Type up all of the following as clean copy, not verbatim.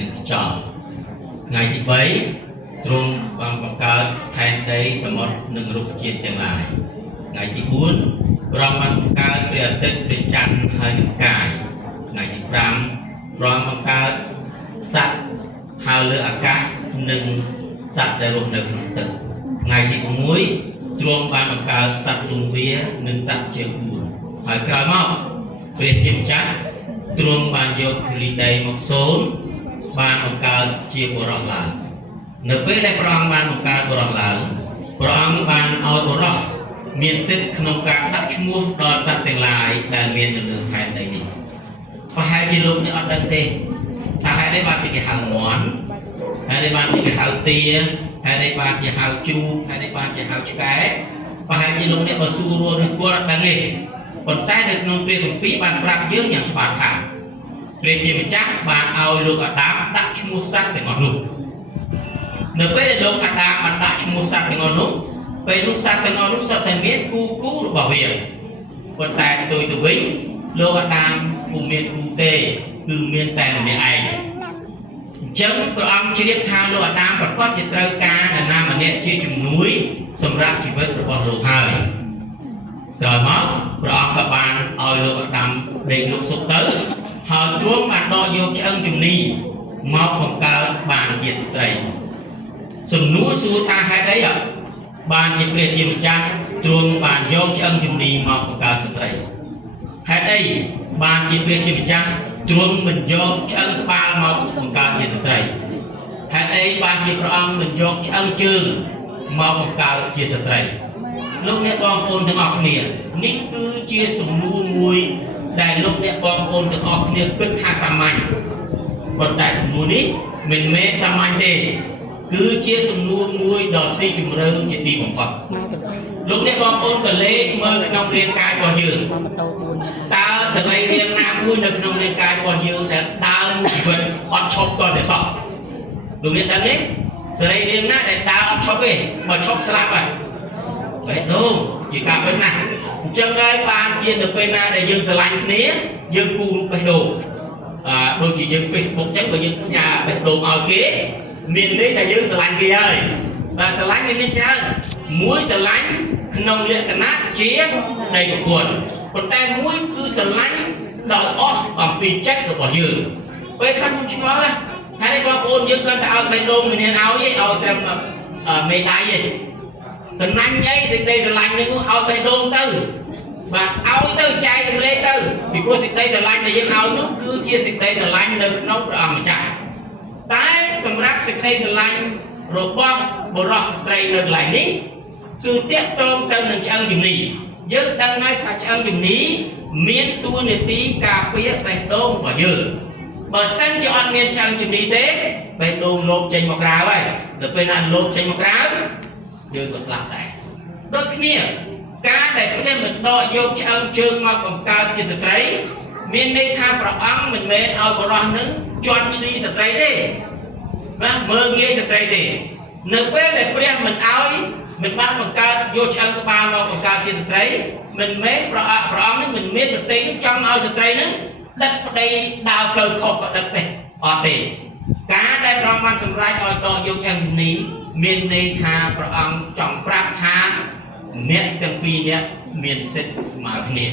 នឹងចប់ថ្ងៃទី3ទ្រង់បានបង្កើតផែនដីសមុទ្រនិងរុក្ខជាតិទាំងឡាយថ្ងៃទី4ព្រះបានបង្កើតព្រះអាទិត្យព្រះច័ន្ទហើយនិងផ្កាយថ្ងៃទី5ព្រះបង្កើតសត្វហើរលើអាកាសនិងសត្វដែលរស់នៅក្នុងទឹកថ្ងៃទី6ទ្រង់បានបង្កើតសត្វលងវានិងសត្វជើង4ហើយក្រោយមកព្រះជាម្ចាស់ទ្រង់បានយកធូលីដីមកសូនបានបង្កើតជាបុរសឡើងនៅពេលដែលព្រះអង្គបានបង្កើតបុរសឡើងព្រះអង្គបានឲ្យបុរសមានសិទ្ធិក្នុងការដាក់ឈ្មោះដល់សត្វទាំងឡាយដែលមាននៅលើផែនដីនេះប្រហែលជាលោកអ្នកអត់ដឹងទេថាហេតុអីបានគេហៅមន់ហេតុអីបានគេហៅទាហេតុអីបានគេហៅជ្រូកហេតុអីបានគេហៅឆ្កែប្រហែលជាលោកអ្នកបើសួររួចឬគាត់អត់ដឹងទេប៉ុន្តែនៅក្នុងព្រះគម្ពីរបានប្រាប់យើងយ៉ាងច្បាស់ថាព្រះជាម្ចាស់បានឲ្យលោកអាដាមដាក់ឈ្មោះសត្វទាំងអស់នោះនៅពេលដែលលោកអាដាមបានដាក់ឈ្មោះសត្វទាំងអស់នោះពេលនោះសត្វទាំងអស់នោះសុទ្ធតែមានគូរបស់វាប៉ុន្តែផ្ទុយទៅវិញលោកអាដាមពុំមានគូទេគឺមានតែម្នាក់ឯងអញ្ចឹងព្រះអង្គជ្រាបថាលោកអាដាមប្រកាសជាត្រូវការនរណាម្នាក់ជាជំនួយសម្រាប់ជីវិតរបស់លោកហើយក្រោយមកព្រះអង្គក៏បានឲ្យលោកអាដាមដេកលុកសុខទៅហើយទ្រង់បានដកយកឆ្អឹងជំនីមកបង្កើតបានជាស្ត្រីសំណួរសួរថាហេតុអីបានជាព្រះជាម្ចាស់ទ្រង់បានយកឆ្អឹងជំនីមកបង្កើតស្ត្រីហេតុអីបានជាព្រះជាម្ចាស់ទ្រង់មិនយកឆ្អឹងក្បាលមកបង្កើតជាស្ត្រីហេតុអីបានជាព្រះអង្គមិនយកឆ្អឹងជើងមកបង្កើតជាស្ត្រីលោកអ្នកបងប្អូនទាំងអស់គ្នានេះគឺជាសំណួរមួយដែលលោកអ្នកបងប្អូនទាំងអស់គ្នាគិតថាសាមញ្ញប៉ុន្តែសំណួរនេះមិនមែនសាមញ្ញទេគឺជាសំណួរមួយដ៏ស៊ីជម្រៅជាទីបំផុតលោកអ្នកបងប្អូនក៏លេខមើលក្នុងរាងកាយរបស់យើងតើសរីរាង្គណាមួយនៅក្នុងរាងកាយរបស់យើងដែលដើរមួយជីវិតអត់ឈប់ក៏តែសោះលោកអ្នកដឹងទេសរីរាង្គណាដែលដើរអត់ឈប់ទេបើឈប់ស្លាប់ហើយបេះដូងជាការពិតណាស់អញ្ចឹងហើយបានជានៅពេលណាដែលយើងស្រឡាញ់គ្នាយើងគូរបេះដូងដូចជាយើង Facebook អញ្ចឹងក៏យើងផ្ញើបេះដូងឲ្យគេមានន័យថាយើងស្រឡាញ់គេហើយបាទស្រឡាញ់មានន័យច្រើនមួយស្រឡាញ់ក្នុងលក្ខណៈជាដៃប្រពន្ធប៉ុន្តែមួយគឺស្រឡាញ់ដោយអស់អំពីចិត្តរបស់យើងពេលខ្លះខ្ញុំឆ្ងល់ហើយបងប្អូនយើងគាត់ទៅឲ្យបេះដូងមិនមានឲ្យទេឲ្យត្រឹមមេដៃទេតំណាញ់អីសេចក្តីស្រឡាញ់នឹងឲ្យបេះដូងទៅបាទឲ្យទៅចែករំលែកទៅពីព្រោះសេចក្តីស្រឡាញ់ដែលយើងឲ្យនោះគឺជាសេចក្តីស្រឡាញ់នៅក្នុងព្រះអង្គម្ចាស់តែសម្រាប់សេចក្តីស្រឡាញ់របស់បុរសស្ត្រីនៅកន្លែងនេះគឺតាក់ទងទៅនឹងឆ្អឹងជំនីយើងដឹងហើយថាឆ្អឹងជំនីមានតួនាទីការពារបេះដូងរបស់យើងបើសិនជាអត់មានឆ្អឹងជំនីទេបេះដូងលោបចេញមកក្រៅហើយដល់ពេលណាលោបចេញមកក្រៅយើងក៏ស្លាប់ដែរដូចគ្នាការដែលព្រះមិនដកយកឆ្អឹងជើងមកបង្កើតជាស្ត្រីមានន័យថាព្រះអង្គមិនមែនឲ្យបុរសនឹងជន់ឈ្លីស្ត្រីទេបាទមើលងាយស្ត្រីទេនៅពេលដែលព្រះមិនឲ្យមិនបានបង្កើតយកឆ្អឹងក្បាលមកបង្កើតជាស្ត្រីមិនមែនព្រះអង្គនឹងមិនមានប្រតិនឹងចង់ឲ្យស្ត្រីនឹងដឹកប្តីដើរផ្លូវខុសក៏ដឹកទេអត់ទេការដែលព្រះអង្គបានសម្រេចឲ្យដកយកឆ្អឹងជំនីមានន័យថាព្រះអង្គចង់ប្រាប់ថាអ្នកទាំងពីរនាក់មានសិទ្ធិស្មើគ្នា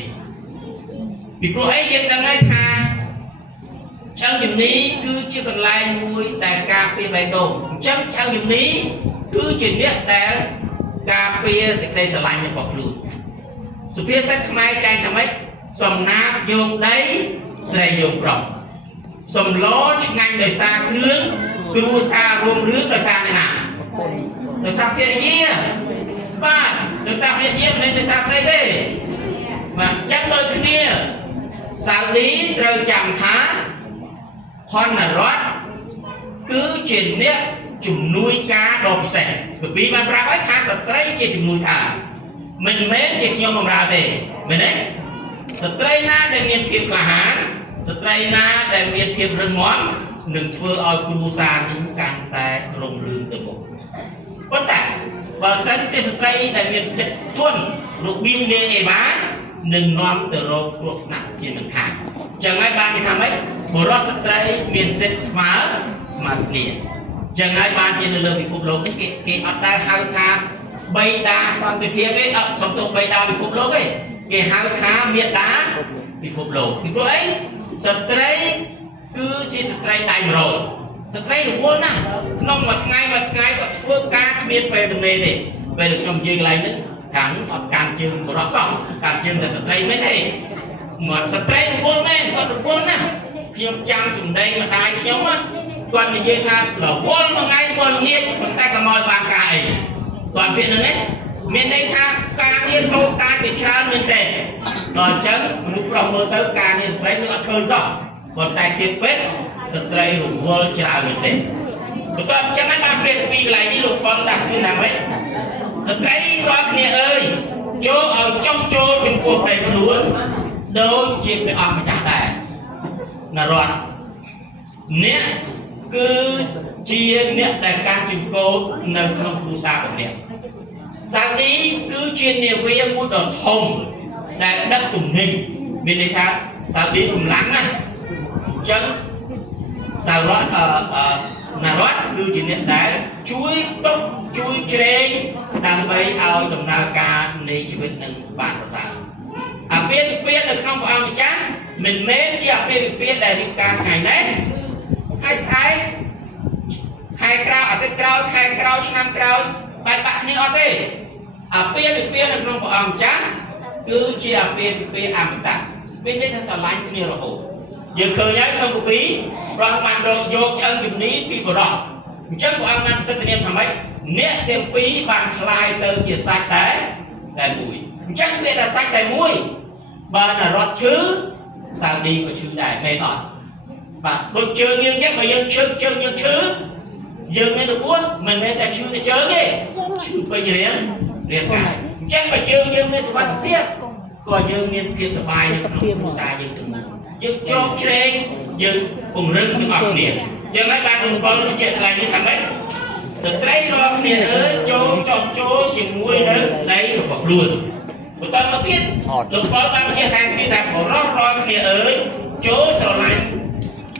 ពីព្រោះអីយើងដឹងហើយថាឆ្អឹងជំនីគឺជាកន្លែងមួយដែលការពារបេះដូងអញ្ចឹងឆ្អឹងជំនីគឺជាអ្នកដែលការពារសេចក្តីស្រឡាញ់របស់ខ្លួនសុភាសិតខ្មែរចែងថាម៉េចសំណាបយោងដីស្រីយោងប្រុសសំឡឆ្ងាញ់ដោយសារគ្រឿងគ្រួសាររួមរឿងដោយសារអ្នកណាដោយសារភារយាបាទដោយសារភារយាមិនមែនដោយសារស្រីទេបាទចឹងដូចគ្នាសាវលីត្រូវចាំថាផនរតគឺជាអ្នកជំនួយការដ៏ពិសេសពីបានប្រាប់ឲ្យថាស្ត្រីជាជំនួយការមិនមែនជាខ្ញុំបម្រើទេមែនទេស្ត្រីណាដែលមានភាពក្លាហានស្ត្រីណាដែលមានភាពរឹងមាំនឹងធ្វើឲ្យគ្រួសារនេះកាន់តែរុងរឿងទៅមុខប៉ុន្តែបើសិនជាស្ត្រីដែលមានចិត្តទន់របៀងនាងអេវ៉ានឹងនាំទៅរកគ្រោះថ្នាក់ជាមិនខានចឹងហើយបានគេថាម៉េច bộ rót sắp trái miền xếp smart nè chẳng ai ban trên lực bị cục lốp cái ở ta hai tham bay đá sang từ phía ấy xong tục bay đá bị cục lốp ấy cái hai tham miền đá bị cục lốp thì lúc ấy sắp trái cứ xin sắp trái đại rồi sắp trái được quân à nó một ngày phương ca miền về đường này thì về được trong chương lại nữa thẳng hoặc càng chương của nó xong càng chương là sắp trái mới này mà sắp trái được quân men còn được quân à khiêm trang dùng đây mà tai khiếu á toàn là dây tham là quân một ngày một nghiệt chúng ta cầm mồi bàn cài toàn viện rồi đấy miền đây tham ca nghiệt câu ta bị trao miền tề đòn trắng lúc lòng mơ tới ca nghiệt đấy nữa hơn rõ còn tại thiệt vết thật đây hùng vô trao miền tề chúng ta chẳng ai làm việc vì lại đi lục con đặc như nào ấy thật đấy bác nghĩa ơi chỗ ở trong chỗ trong cuộc đời luôn đâu chuyện về ông mà trả tài là rồi nè cứ chia nè tại can chừng cô nâng không thu xa của nè sang đi cứ chuyên niệm với em muốn đòn thông tại đất tùng ninh bên đây khác sao đi cùng lắng này chân sao rót là rót cứ chỉ niệm đấy chuối tóc chuối trên đang bay ao đồng nào ca này chỉ biết nâng bạn của sao à biết được không có ao chán mình mến chỉ à biết để đi ca ngày đấy hai sai hai crowd năm crowd bài bạn như ở đây à biết được không có ao chán cứ chỉ à biết am ta biết đây là lạnh như rồi hồ giờ khơi nhái không có bí rồi bạn rồi vô chân chừng ní bị vào đó chân của anh năm sinh em thằng ấy nét tiền bí bạn khai từ chỉ sạch tại mũi chân biết là sạch tại mũi bạn là rót chứ sao đi có chữ đại mê mỏi và đôi chơi như chắc mà dân chơi như chứ dân nên được uống mình nên ta chưa thì chơi ghê chứ bây giờ liền cả chắc mà chơi dân nên sẽ bắt tiếp coi dân nên kia sờ bài nhưng không sai dân từng dân cho chơi dân cùng rừng cái ngọc nè cho mấy bạn cùng con nó chuyện là như thằng ấy rồi đấy rồi nè ơi chỗ chỉ muối đấy rồi bọc luôn của ta nó biết lúc đó ta chia thành cái thằng của rót nè ơi chỗ sờ lạnh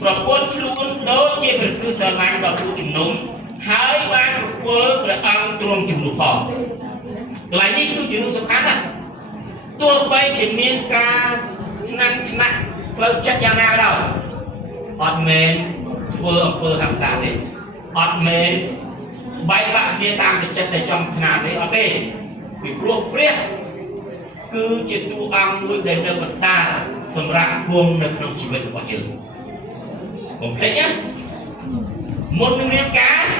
rồi quân luôn đó chia từ cứ sờ lạnh và khu chừng núng hai ba quân rồi ăn tuồng chừng đủ phò lại đi cứ chừng sắp khát à tua bay chừng miên ca năng nặng lâu chắc chắn nào đâu ọt mền vừa hàng xã thế ọt mền bay bạn đi tam được chất để trong khả thế ok vì ruộng priết cứ chỉ tu ăn luôn để được vật ta sầm rạng vuông được trong chỉ bệnh của chữ một thế nhé một miếng cá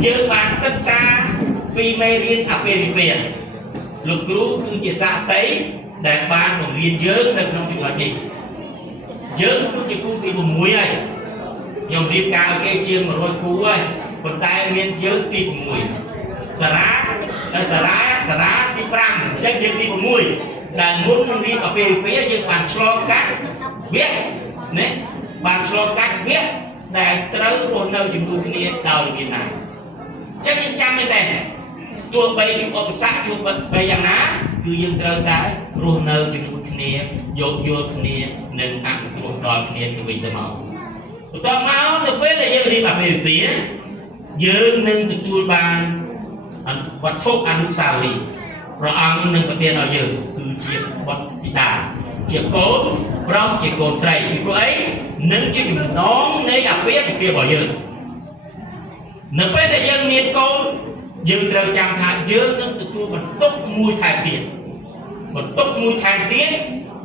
giờ bạn rất xa vì mê riêng à về về lục rú cứ chỉ xa sấy để bạn một viên dớn được trong chỉ bệnh dớn cứ chỉ cu thì vùng muối này nhom riêng cá kêu chiên mà rồi cú ơi còn tay miếng dớn thì vùng muối xả rá đi prang chắc dớn thì vùng muối dan muốn đi ở phía như bàn slo cát biết nè bàn slo cát biết để tới một nơi chúng tôi kia đào được này chắc những trăm mươi tiền tua bay chụp ở xã chụp bayយ៉ាងណាគឺយើងត្រូវតែរស់នៅជាមួយគ្នាយោគយល់គ្នានិងអនុគ្រោះដល់គ្នាទៅវិញទៅមកបន្តមកនៅពេលដែលយើងរៀនអាពាហ៍ពិពាហ៍យើងនឹងទទួលបានវត្ថុអនុស្សាវរីយ៍ព្រះអង្គនឹងប្រទានឲ្យយើងគឺជាបុត្រពីតាជាកូនប្រុសជាកូនស្រីពីព្រោះអីនឹងជាចំណងនៃអាពាហ៍ពិពាហ៍របស់យើងនៅពេលដែលយើងមានកូនយើងត្រូវចាំថាយើងនឹងទទួលបន្ទុកមួយថែមទៀតបន្ទុកមួយថែមទៀត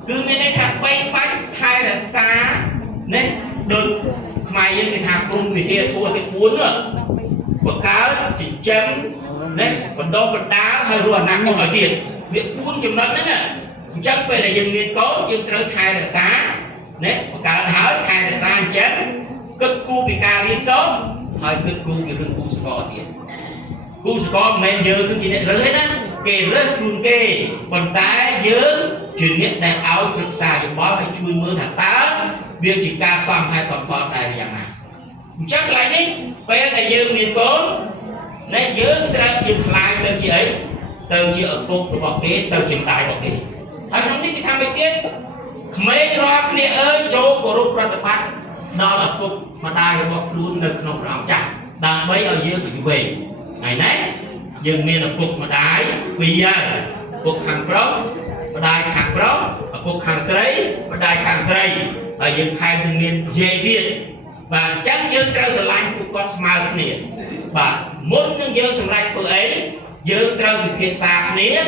គឺមានន័យថាបីបាច់ថែរក្សាណាដូចខ្មែរយើងគេថាគុំវិទ្យាធម៌ទី4នោះបង្កើតចិញ្ចឹមណាបណ្ដុះបណ្ដាលឲ្យរស់អនាគតឲ្យទៀតវា4ចំណុចហ្នឹងអញ្ចឹងពេលដែលយើងមានកូនយើងត្រូវថែរក្សាណាបង្កើតហើយថែរក្សាអញ្ចឹងគិតគូរពីការរៀនសូត្រហើយគិតគូរពីរឿងគូស្ករទៀតគូស្ករមិនមែនយើងគឺជាអ្នករើសទេណាគេរើសខ្លួនគេប៉ុន្តែយើងជាអ្នកដែលឲ្យប្រឹក្សាយោបល់ឲ្យជួយមើលថាតើវាជាការសំហេតុសំផលតែយ៉ាងណាអញ្ចឹងកន្លែងនេះពេលដែលយើងមានកូនតែយើងត្រូវយើងខ្លាយទៅជាអីទៅជាឪពុករបស់គេទៅជាម្ដាយរបស់គេហើយក្នុងនេះគេថាមិនទៀតក្មេងរាល់គ្នាអើយចូលគោរពប្រតិបត្តិ đó là cục mà đai của bọc luôn được nó làm chặt đang mấy ở dưới bị về ngày nấy dừng miền là cục mà đai bây giờ cục hàng pro mà đai hàng pro cục hàng sấy mà đai hàng sấy ở những hai đường miền dễ việt và chắc dương trao trở lại của con smile này và muốn những dương sầm lại của ấy dương trao từ phía xa này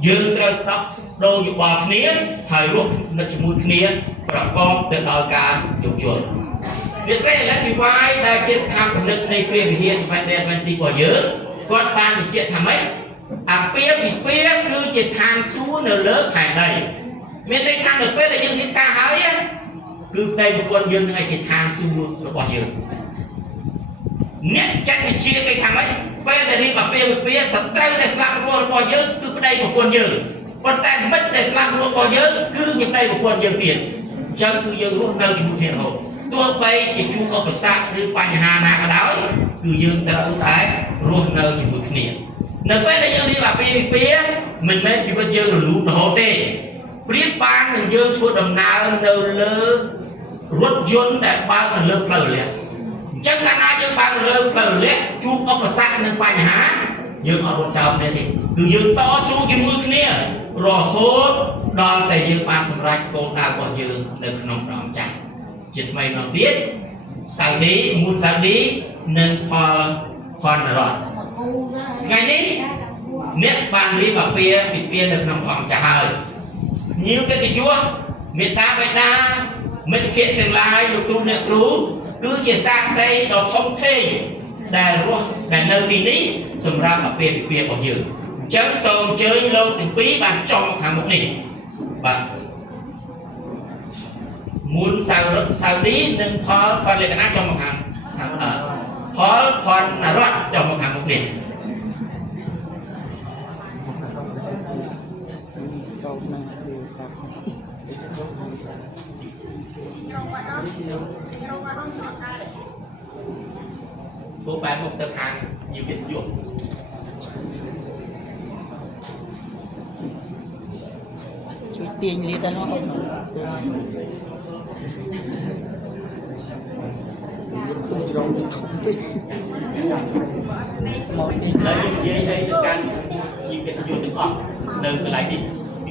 dương trao tóc đôi dục bọt này thời lúc nó chỉ mũi này và con từ đòi cả dục chuột việc này là chỉ vai là chết tham cầm lực này quyền hiện phải đèn vấn đề của dương con ban thì chuyện thằng ấy phía thì phía cứ chỉ tham xuống nở lớn thành đầy miền tây tham được phía là dương hiện ca hái á cứ đây một con dương hay chỉ tham xuống nó bỏ dương nhất chắc thì chia cái thằng ấy bây giờ đi vào phía sắp tới để làm luôn bỏ dương cứ đây một con dương con ta mất để làm luôn bỏ dương cứ như đây một con dương tiền chẳng cứ dương lúc đâu chỉ một tiền hồ tôi bay chỉ chung có một sạc đến bài hà na ở đó cứ dương ta ưu thái luôn đâu chỉ một tiền nếu bây giờ dương đi vào phía mình mới chỉ có dương là lũ nó hồ tê biết ban mình dương thua đầm nào đâu lơ rốt dồn để bao là lơ phở liệt chẳng là ai dương bao lơ phở liệt chung có một sạc nên phải há dương ở một chồng này thì từ dương to xuống chỉ mưa kia rồi hốt đo tại dương ban sầm rạch cô nào của dương được nông trọng chặt chỉ mày nó biết sáng đi muốn sáng đi nên con là rồi ngày đi nếu bạn đi vào phía được nông trọng chặt hơi nhiều cái gì chúa miền ta vậy ta mình kiện tương lai lục tu nè cứ chỉ sang xây đồ thông thê để luôn để nơi tí ní xung ra mà phía bỏ dừa chấm sông chơi lâu thì quý bạn trong hàng một nỉ bạn muốn sao tí nên khó con lên cái trong một hàng khó con là rót trong một hàng một nỉ cô bán một tờ hàng nhiều việc chuột chú tiền liệt đó lấy dây đây cho căn nhiều việc chuột được không đừng lại đi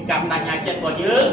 cầm tay nhà chân vào dưới